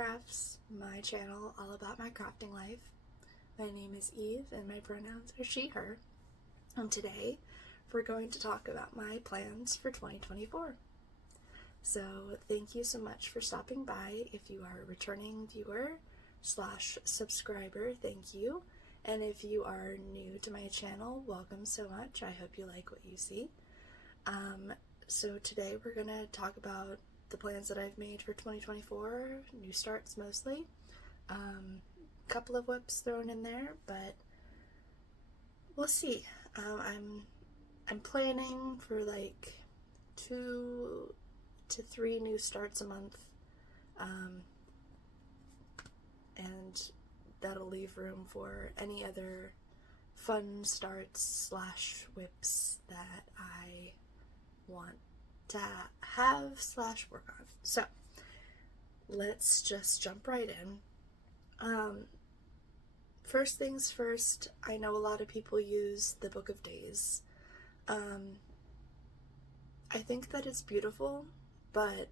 Crafts, my channel all about my crafting life. My name is Eve and my pronouns are she, her. And today we're going to talk about my plans for 2024. So thank you so much for stopping by. If you are a returning viewer / subscriber, thank you. And if you are new to my channel, welcome so much. I hope you like what you see. So today we're going to talk about the plans that I've made for 2024, new starts mostly. Couple of whips thrown in there, but we'll see. I'm planning for like 2 to 3 new starts a month, and that'll leave room for any other fun starts / whips that I want to have / work on. So let's just jump right in. First things first, I know a lot of people use the Book of Days. I think that it's beautiful, but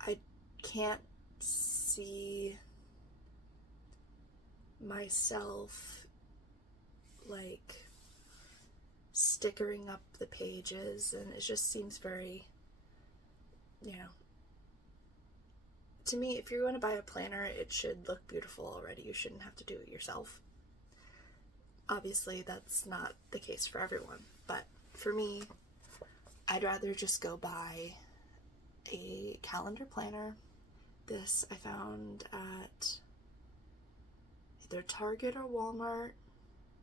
I can't see myself like stickering up the pages, and it just seems very, to me, if you're going to buy a planner, it should look beautiful already. You shouldn't have to do it yourself. Obviously, that's not the case for everyone, but for me, I'd rather just go buy a calendar planner. This I found at either Target or Walmart.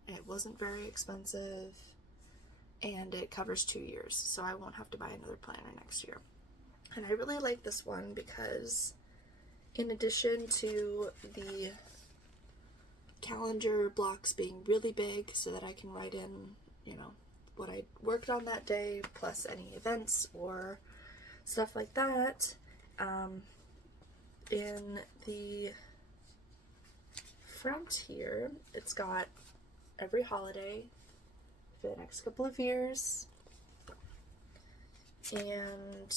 It wasn't very expensive, and it covers 2 years, so I won't have to buy another planner next year. And I really like this one because in addition to the calendar blocks being really big so that I can write in, what I worked on that day, plus any events or stuff like that, in the front here, it's got every holiday for the next couple of years, and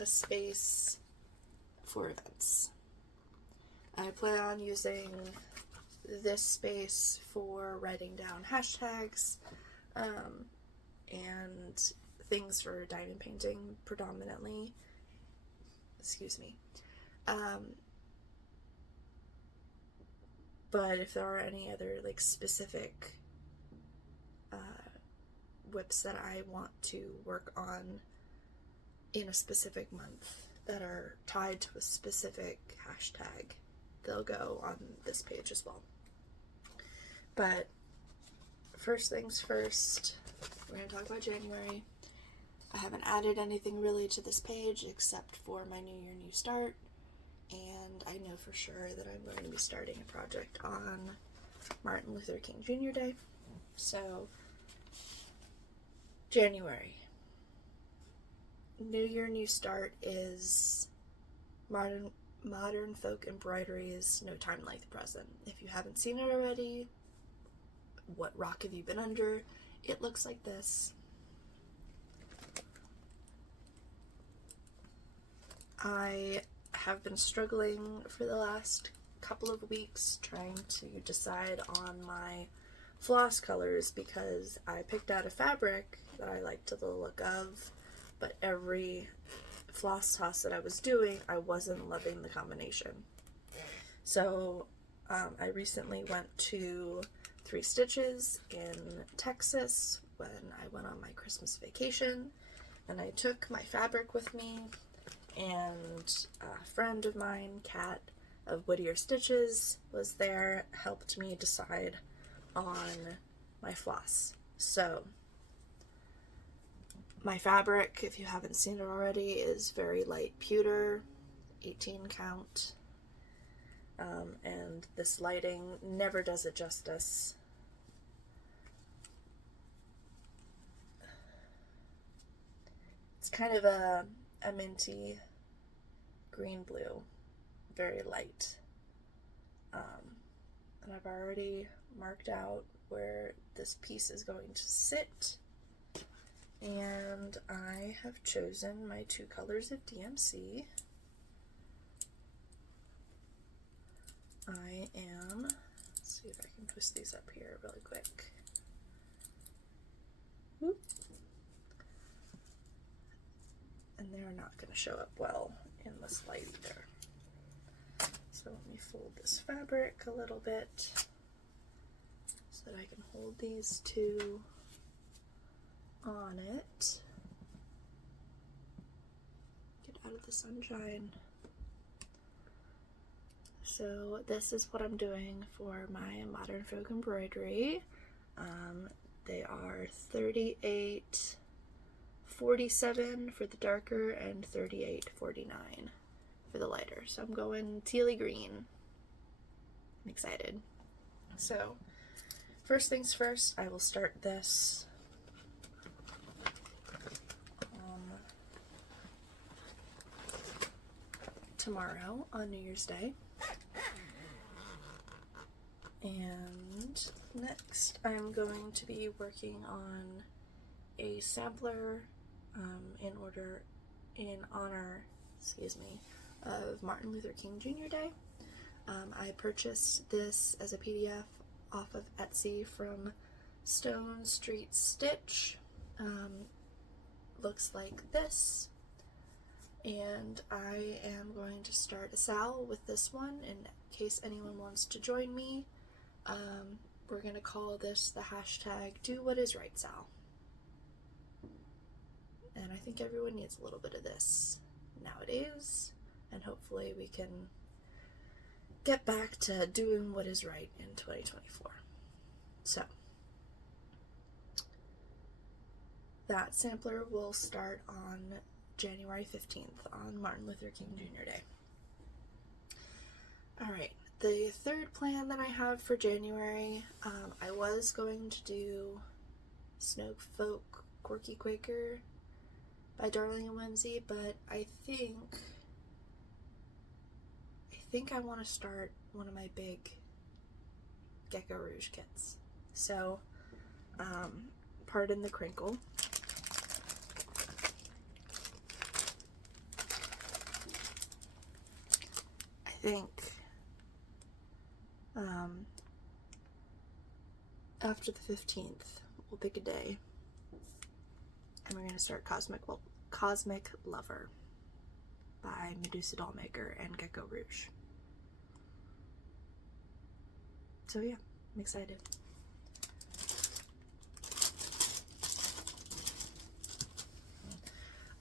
a space for events. I plan on using this space for writing down hashtags and things for diamond painting predominantly. Excuse me. But if there are any other specific whips that I want to work on in a specific month that are tied to a specific hashtag, they'll go on this page as well. But first things first, we're going to talk about January. I haven't added anything really to this page except for my New Year, New Start, and I know for sure that I'm going to be starting a project on Martin Luther King Jr. Day. So, January. New Year, New Start is Modern Folk Embroidery's No Time Like the Present. If you haven't seen it already, what rock have you been under? It looks like this. I have been struggling for the last couple of weeks trying to decide on my floss colors because I picked out a fabric that I liked the look of, but every floss toss that I was doing, I wasn't loving the combination. So I recently went to 3 Stitches in Texas when I went on my Christmas vacation, and I took my fabric with me, and a friend of mine, Kat of Whittier Stitches, was there, helped me decide on my floss. So my fabric, if you haven't seen it already, is very light pewter, 18 count, and this lighting never does it justice. It's kind of a minty green blue, very light, and I've already marked out where this piece is going to sit, and I have chosen my 2 colors of DMC. I am, let's see if I can twist these up here really quick. Whoop. And they're not going to show up well in this light either. So let me fold this fabric a little bit so that I can hold these two on it. Get out of the sunshine. So this is what I'm doing for my modern folk embroidery. They are 38.47 for the darker and 38.49 for the lighter. So I'm going tealy green. I'm excited. So first things first, I will start this tomorrow on New Year's Day. And next I'm going to be working on a sampler in honor, of Martin Luther King Jr. Day. I purchased this as a PDF off of Etsy from Stone Street Stitch. Looks like this. And I am going to start a sal with this one in case anyone wants to join me. We're going to call this the hashtag Do What Is Right Sal. And I think everyone needs a little bit of this nowadays, and hopefully we can get back to doing what is right in 2024. So that sampler will start on January 15th on Martin Luther King Jr. Day. Alright, the third plan that I have for January, I was going to do Snow Folk Quirky Quaker by Darling and Whimsy, but I think I want to start one of my big GeckoRouge kits. So, pardon the crinkle. I think after the 15th, we'll pick a day, and we're going to start Cosmic Lover by Medusa, Dollmaker, and GeckoRouge. So yeah, I'm excited.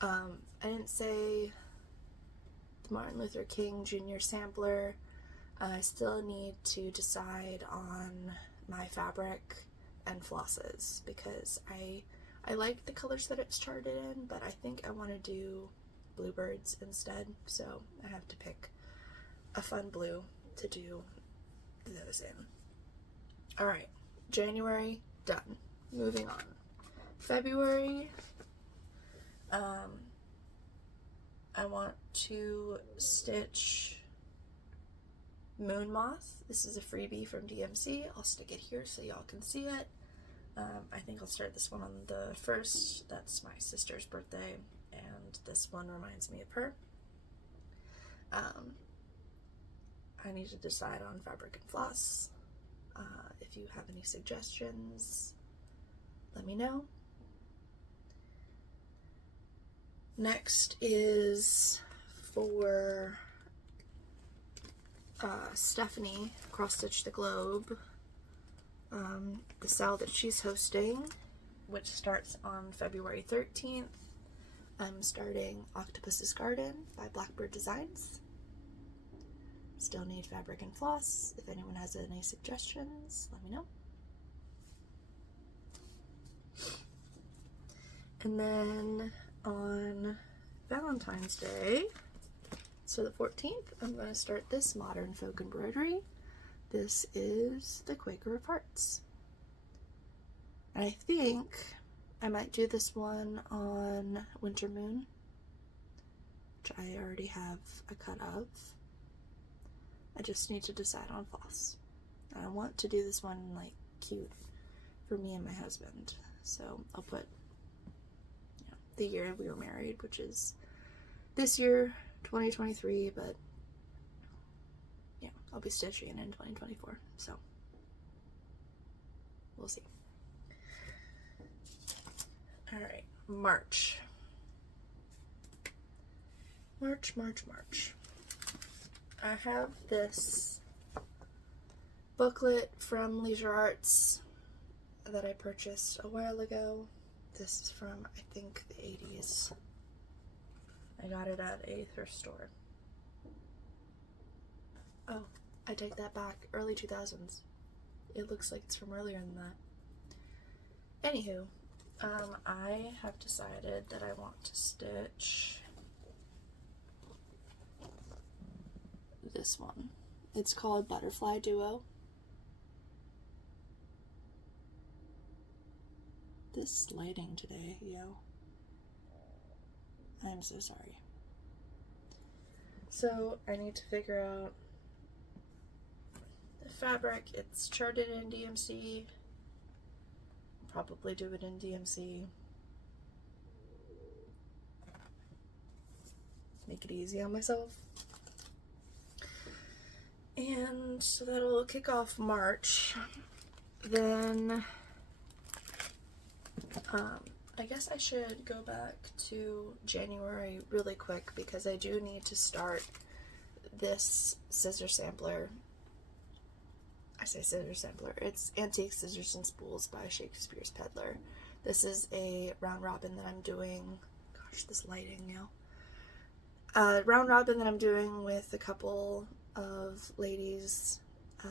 I didn't say the Martin Luther King Jr. sampler. I still need to decide on my fabric and flosses because I like the colors that it's charted in, but I think I want to do bluebirds instead, so I have to pick a fun blue to do those in. Alright, January, done. Moving on. February, I want to stitch Moon Moth. This is a freebie from DMC. I'll stick it here so y'all can see it. I think I'll start this one on the 1st. That's my sister's birthday, and this one reminds me of her. I need to decide on fabric and floss. If you have any suggestions, let me know. Next is for Stephanie, Cross Stitch the Globe, the sale that she's hosting, which starts on February 13th. I'm starting Octopus's Garden by Blackbird Designs. Still need fabric and floss. If anyone has any suggestions, let me know. And then on Valentine's Day, so the 14th, I'm going to start this modern folk embroidery. This is the Quaker of Hearts. And I think I might do this one on Winter Moon, which I already have a cut of. I just need to decide on floss. I want to do this one like cute for me and my husband. So I'll put the year we were married, which is this year, 2023, but yeah, I'll be stitching it in 2024, so we'll see. Alright, March. March. I have this booklet from Leisure Arts that I purchased a while ago. This is from, I think, the 80s. I got it at a thrift store. Oh, I take that back. Early 2000s. It looks like it's from earlier than that. Anywho, I have decided that I want to stitch this one. It's called Butterfly Duo. This lighting today, yo. I'm so sorry. So I need to figure out the fabric. It's charted in DMC. Probably do it in DMC. Make it easy on myself. And so that'll kick off March. Then I guess I should go back to January really quick because I do need to start this scissor sampler. I say scissor sampler. It's Antique Scissors and Spools by Shakespeare's Peddler. This is a round robin that I'm doing. Gosh, this lighting now. Round robin that I'm doing with a couple of ladies,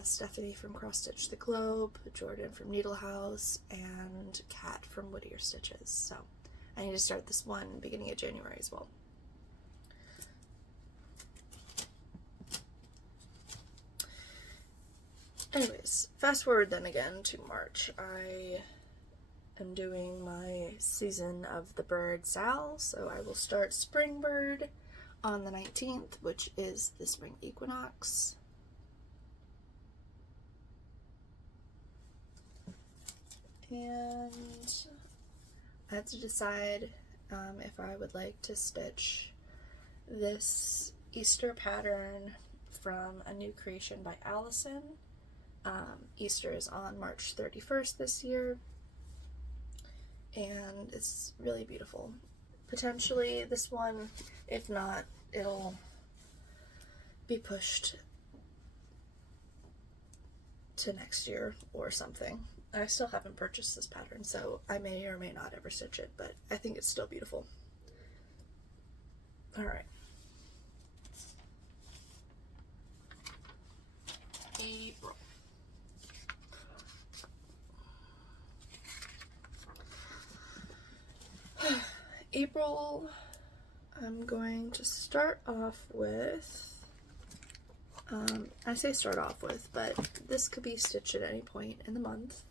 Stephanie from CrossStitch the Globe, Jordan from Needle House, and Kat from Whittier Stitches. So I need to start this one beginning of January as well. Anyways, fast forward then again to March. I am doing my Season of the Bird Sal, so I will start Spring Bird on the 19th, which is the spring equinox. And I had to decide if I would like to stitch this Easter pattern from a new creation by Allison. Easter is on March 31st this year, and it's really beautiful. Potentially this one, if not, it'll be pushed to next year or something. I still haven't purchased this pattern, so I may or may not ever stitch it, but I think it's still beautiful. Alright. April. April, I'm going to start off with, I say start off with, but this could be stitched at any point in the month.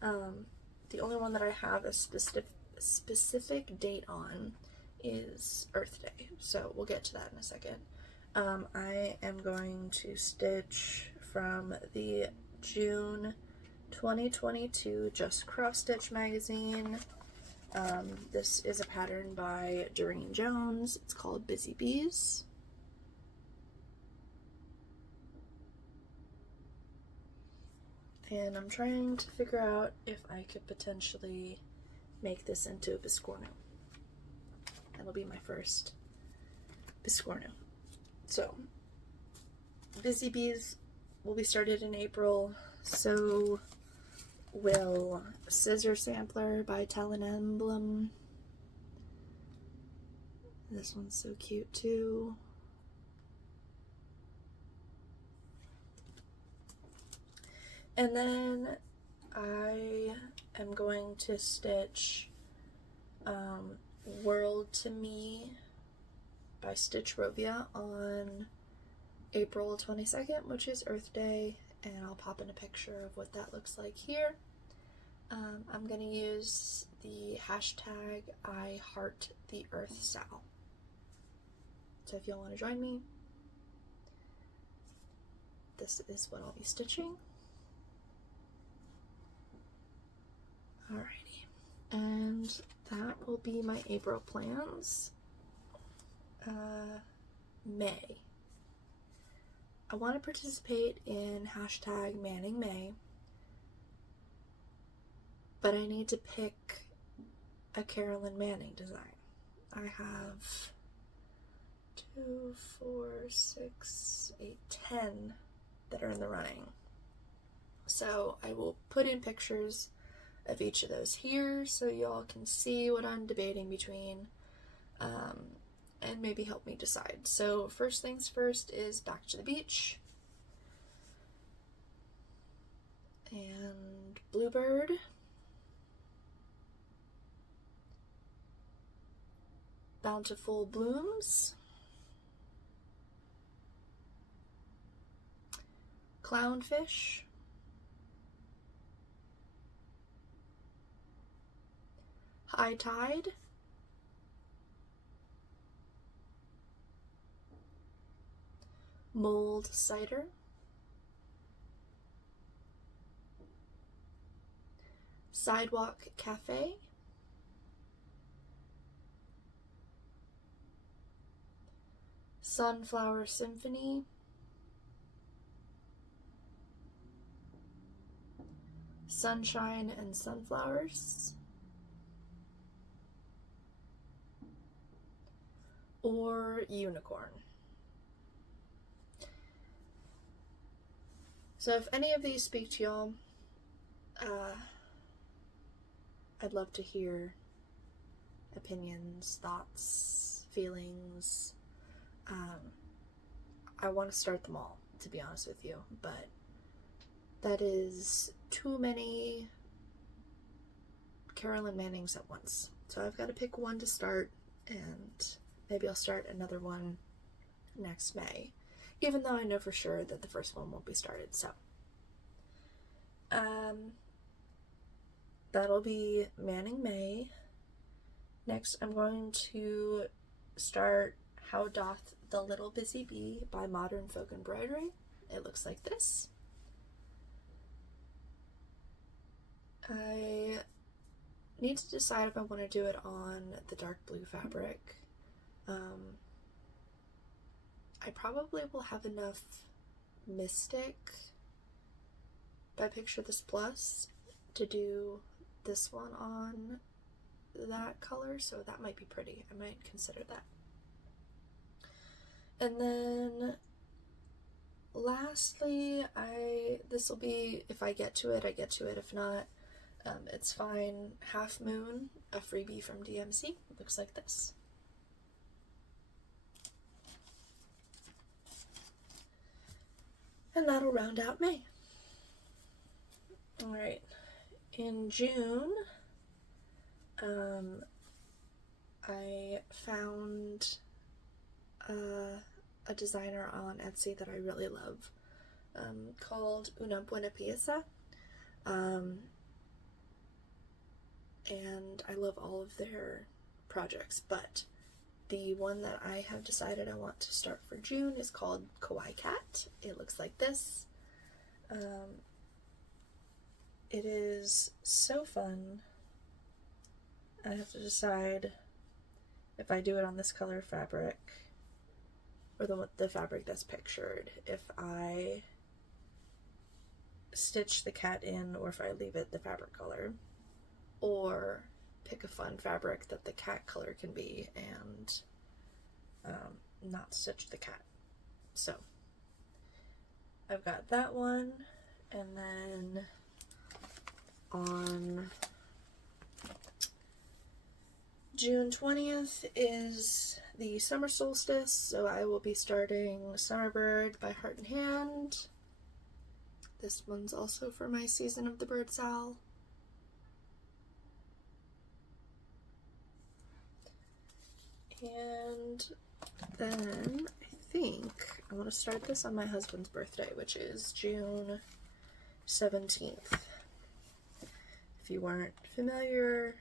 The only one that I have a specific date on is Earth Day, so we'll get to that in a second. I am going to stitch from the June 2022 JustCrossStitch magazine. This is a pattern by Durene Jones. It's called Busy Bees. And I'm trying to figure out if I could potentially make this into a biscorno. That'll be my first biscorno. So, Busy Bees will be started in April. So will Scissor Sampler by Tellin Emblem. This one's so cute too. And then I am going to stitch World to Me by Stitchrovia on April 22nd, which is Earth Day, and I'll pop in a picture of what that looks like here. I'm going to use the hashtag #IHeartTheEarthSal. So if y'all want to join me, this is what I'll be stitching. Alrighty, and that will be my April plans. May. I want to participate in hashtag Manning May, but I need to pick a Carolyn Manning design. I have 2, 4, 6, 8, 10 that are in the running. So I will put in pictures of each of those here so y'all can see what I'm debating between, and maybe help me decide. So first things first is Back to the Beach and Bluebird, Bountiful Blooms, Clownfish, High Tide, Mold Cider, Sidewalk Cafe, Sunflower Symphony, Sunshine and Sunflowers, or Unicorn. So if any of these speak to y'all, I'd love to hear opinions, thoughts, feelings. I want to start them all, to be honest with you, but that is too many Carolyn Mannings at once. So I've got to pick one to start, and maybe I'll start another one next May, even though I know for sure that the first one won't be started. So that'll be Manning May. Next, I'm going to start How Doth the Little Busy Bee by Modern Folk Embroidery. It looks like this. I need to decide if I want to do it on the dark blue fabric. I probably will have enough Mystic by Picture This Plus to do this one on that color, so that might be pretty. I might consider that. And then lastly, this will be, if I get to it, I get to it. If not, it's fine. Half Moon, a freebie from DMC. It looks like this. And that'll round out May. Alright, in June, I found a designer on Etsy that I really love, called Una Buena Pieza, and I love all of their projects, but the one that I have decided I want to start for June is called Kawaii Cat. It looks like this. It is so fun. I have to decide if I do it on this color fabric or the fabric that's pictured, if I stitch the cat in or if I leave it the fabric color, or pick a fun fabric that the cat color can be and not stitch the cat. So I've got that one, and then on June 20th is the summer solstice, so I will be starting Summerbird by Heart and Hand. This one's also for my Season of the Bird Sal. And then I think I want to start this on my husband's birthday, which is June 17th. If you weren't familiar,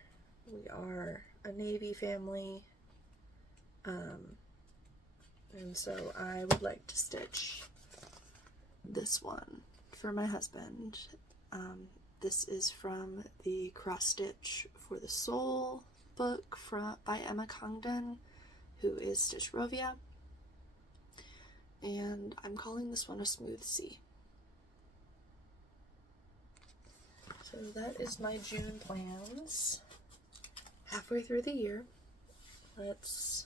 we are a Navy family, and so I would like to stitch this one for my husband. This is from the Cross Stitch for the Soul book by Emma Congdon, who is Stitchrovia. and I'm calling this one a Smooth Sea. So that is my June plans. Halfway through the year. Let's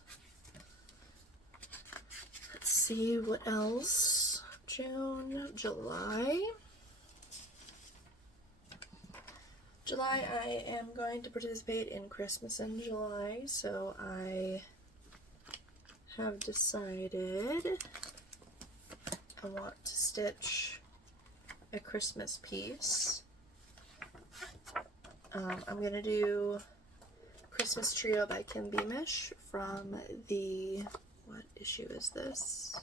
see what else. June, July. July, I am going to participate in Christmas in July, so I have decided I want to stitch a Christmas piece. I'm going to do Christmas Trio by Kim Beamish from the, what issue is this?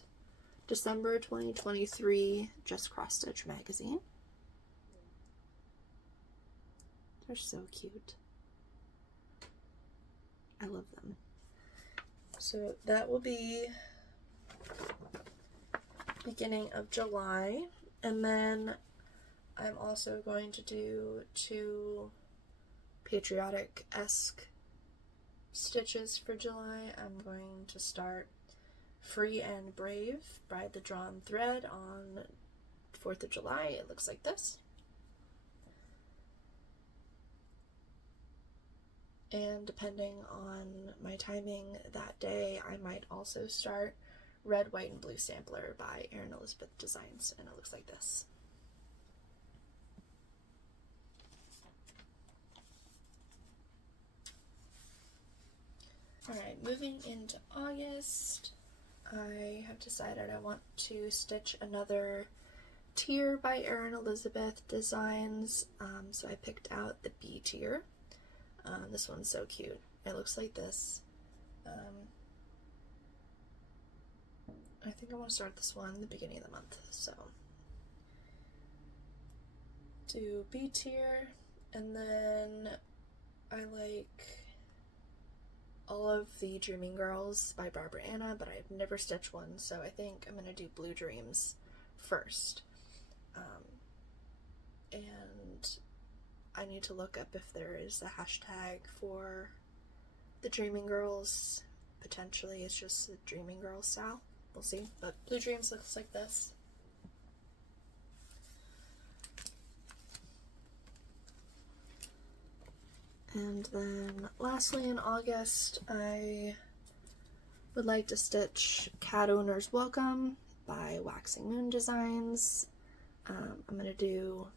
December 2023 JustCrossStitch magazine. They're so cute. I love them. So that will be beginning of July, and then I'm also going to do 2 patriotic-esque stitches for July. I'm going to start Free and Brave by the Drawn Thread on 4th of July. It looks like this. And depending on my timing that day, I might also start Red, White, and Blue Sampler by Erin Elizabeth Designs, and it looks like this. Alright, moving into August, I have decided I want to stitch another tier by Erin Elizabeth Designs, so I picked out the B tier. This one's so cute. It looks like this. I think I want to start this one the beginning of the month, so do B tier, and then I like all of the Dreaming Girls by Barbara Anna, but I've never stitched one, so I think I'm going to do Blue Dreams first. And I need to look up if there is a hashtag for the Dreaming Girls. Potentially it's just the Dreaming Girls style. We'll see. But Blue Dreams looks like this. And then lastly in August, I would like to stitch Cat Owner's Welcome by Waxing Moon Designs. I'm going to do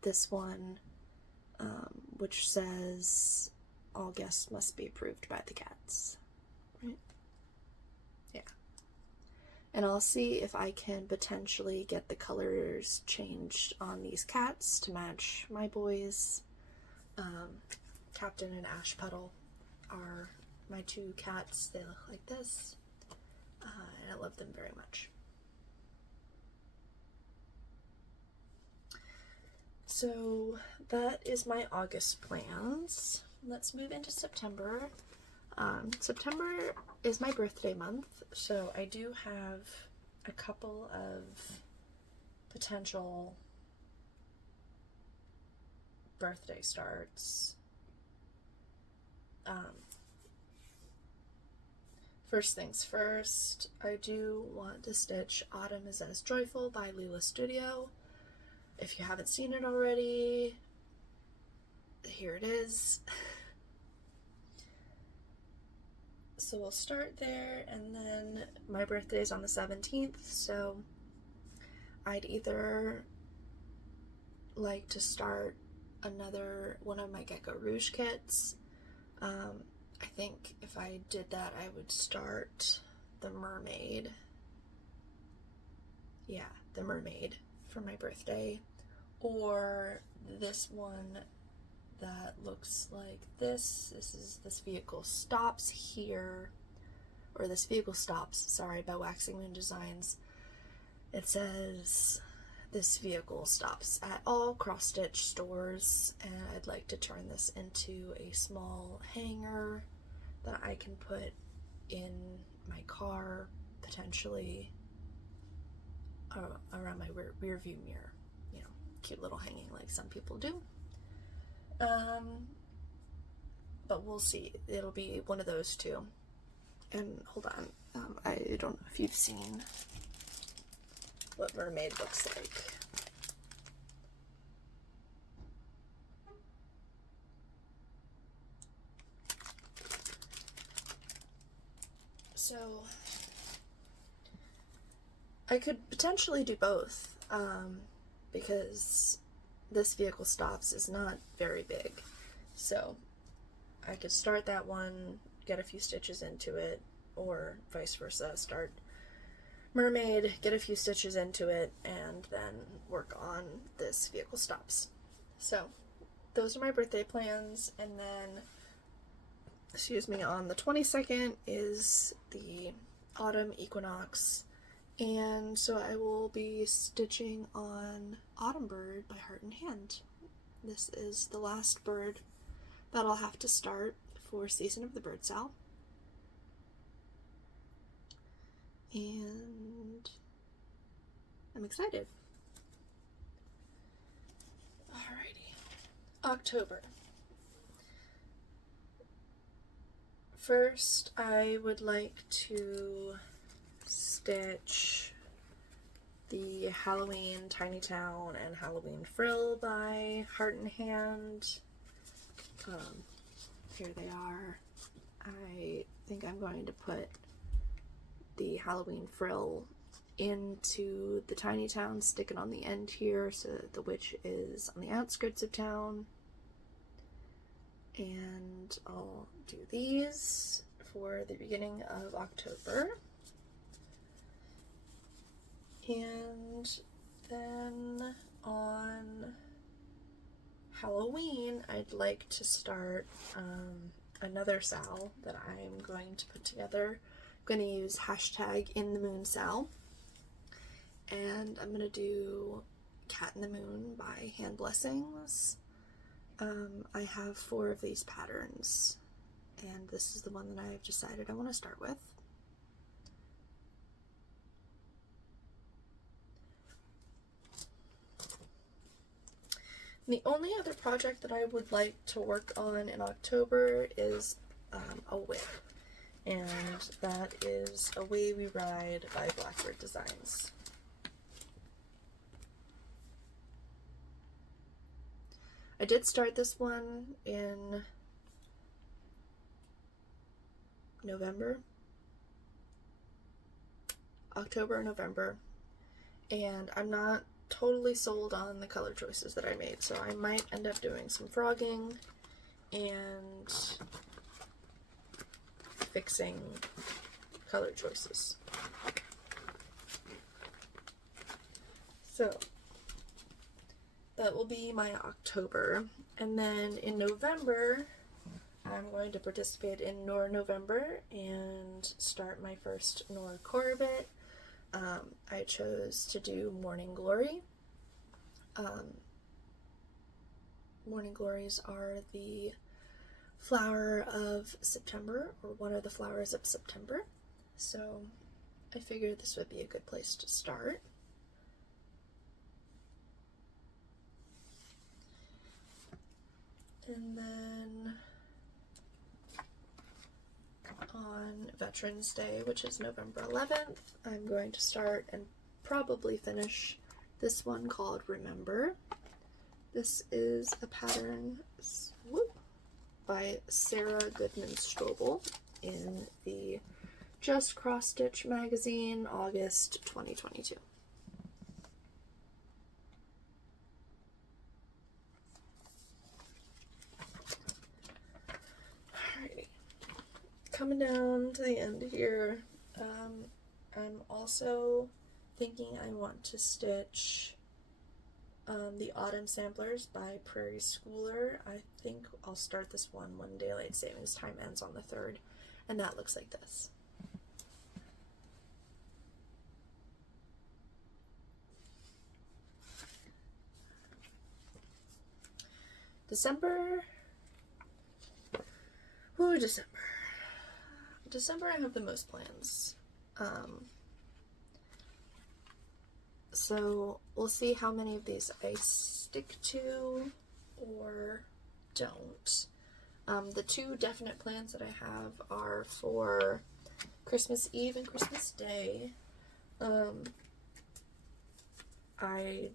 this one, which says all guests must be approved by the cats. Right? Yeah. And I'll see if I can potentially get the colors changed on these cats to match my boys. Captain and Ash Puddle are my 2 cats. They look like this, and I love them very much. So that is my August plans. Let's move into September. September is my birthday month, so I do have a couple of potential birthday starts. First things first, I do want to stitch Autumn is as Joyful by Lila Studio. If you haven't seen it already, here it is. So we'll start there, and then my birthday is on the 17th, so I'd either like to start another one of my GeckoRouge kits. I think if I did that, I would start the mermaid. Yeah, the mermaid for my birthday. Or this one that looks like this. This vehicle stops here. Or this vehicle stops, sorry, by Waxing Moon Designs. It says this vehicle stops at all cross-stitch stores, and I'd like to turn this into a small hanger that I can put in my car, potentially around my rear view mirror. You know, cute little hanging like some people do. But we'll see. It'll be one of those two. And hold on, I don't know if you've seen what mermaid looks like. So I could potentially do both, because this vehicle stops is not very big. So I could start that one, get a few stitches into it, or vice versa, start mermaid, get a few stitches into it, and then work on this vehicle stops. So those are my birthday plans, and then, excuse me, on the 22nd is the autumn equinox, and so I will be stitching on Autumn Bird by Heart and Hand. This is the last bird that I'll have to start for Season of the Bird Sow. And I'm excited. Alrighty. October. First, I would like to stitch the Halloween Tiny Town and Halloween Frill by Heart and Hand. Here they are. I think I'm going to put the Halloween Frill into the Tiny Town, stick it on the end here so that the witch is on the outskirts of town. And I'll do these for the beginning of October. And then on Halloween, I'd like to start another sow that I'm going to put together. I'm going to use hashtag in the moon sow, and I'm going to do Cat in the Moon by Hand Blessings. I have 4 of these patterns, and this is the one that I've decided I want to start with. The only other project that I would like to work on in October is a whip, and that is Away We Ride by Blackbird Designs. I did start this one in October or November, and I'm not totally sold on the color choices that I made, so I might end up doing some frogging and fixing color choices. So that will be my October, and then in November I'm going to participate in Nor November and start my first Nor Corbett. I chose to do Morning Glory. Morning Glories are the flower of September, or one of the flowers of September, so I figured this would be a good place to start. And then on Veterans Day, which is November 11th, I'm going to start and probably finish this one called Remember. This is a pattern by Sarah Goodman-Strobel in the JustCrossStitch magazine, August 2022. Coming down to the end here, I'm also thinking I want to stitch the Autumn Samplers by Prairie Schooler. I think I'll start this one when Daylight Savings Time ends on the 3rd, and that looks like this. December. Ooh, December I have the most plans. So we'll see how many of these I stick to or don't. The 2 definite plans that I have are for Christmas Eve and Christmas Day. I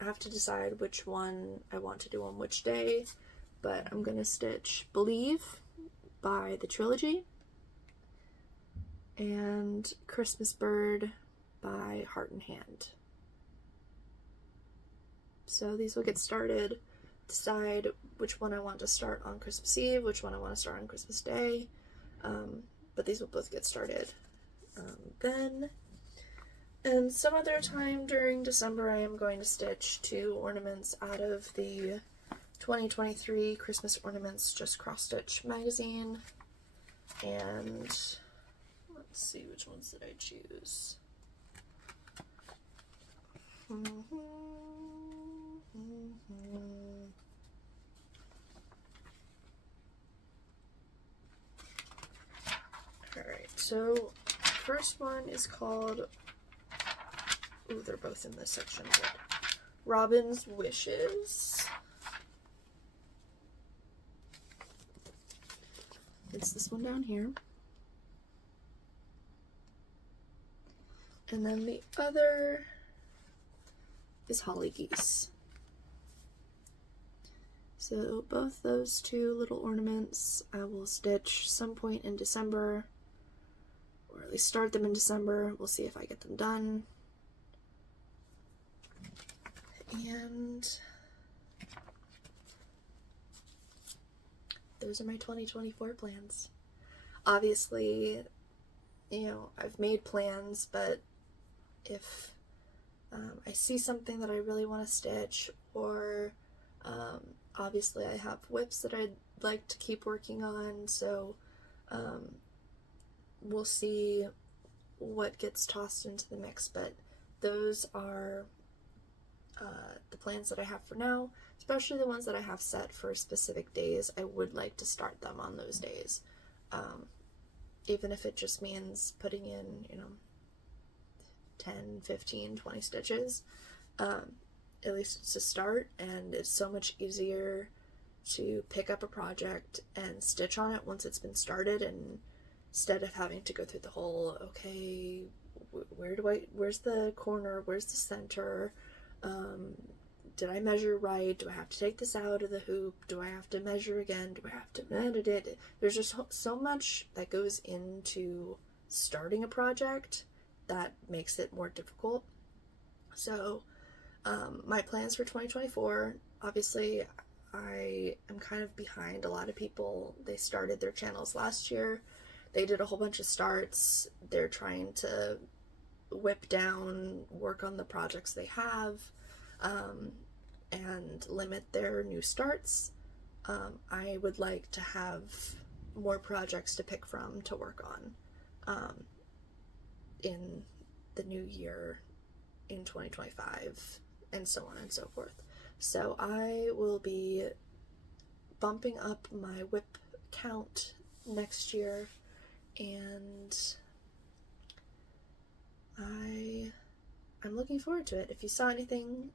have to decide which one I want to do on which day, but I'm gonna stitch Believe by the Trilogy and Christmas Bird by Heart and Hand. So these will get started, decide which one I want to start on Christmas Eve, which one I want to start on Christmas Day, but these will both get started then. And some other time during December, I am going to stitch 2 ornaments out of the 2023 Christmas Ornaments JustCrossStitch magazine. And let's see, which ones did I choose? Alright, so first one is called, ooh, they're both in this section, but Robin's Wishes. It's this one down here. And then the other is Holly Geese. So both those 2 little ornaments I will stitch some point in December, or at least start them in December. We'll see if I get them done. And those are my 2024 plans. Obviously, you know, I've made plans, but if I see something that I really want to stitch, or obviously I have whips that I'd like to keep working on, so we'll see what gets tossed into the mix, but those are the plans that I have for now, especially the ones that I have set for specific days. I would like to start them on those days, even if it just means putting in, you know, 10, 15, 20 stitches. At least it's a start, and it's so much easier to pick up a project and stitch on it once it's been started, and instead of having to go through the whole, okay, where's the corner, where's the center, did I measure right, do I have to take this out of the hoop, do I have to measure again, do I have to edit it? There's just so much that goes into starting a project that makes it more difficult. So my plans for 2024, obviously I am kind of behind a lot of people. They started their channels last year, they did a whole bunch of starts, they're trying to whip down, work on the projects they have, and limit their new starts. I would like to have more projects to pick from to work on in the new year, in 2025, and so on and so forth. So I will be bumping up my whip count next year, and I'm looking forward to it. If you saw anything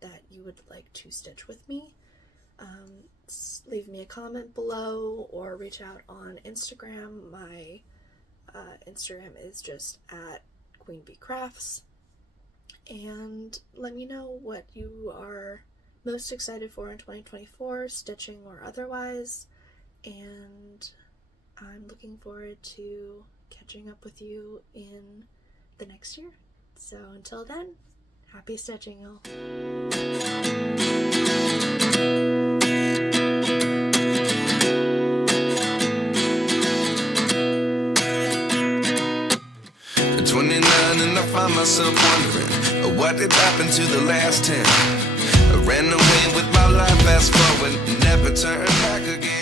that you would like to stitch with me, leave me a comment below or reach out on Instagram. My Instagram is just at QueenBeeCrafts, and let me know what you are most excited for in 2024, stitching or otherwise, and I'm looking forward to catching up with you in the next year. So until then, happy stitching, y'all. At 29 and I find myself wondering, what did happen to the last 10? I ran away with my life, fast forward, never turn back again.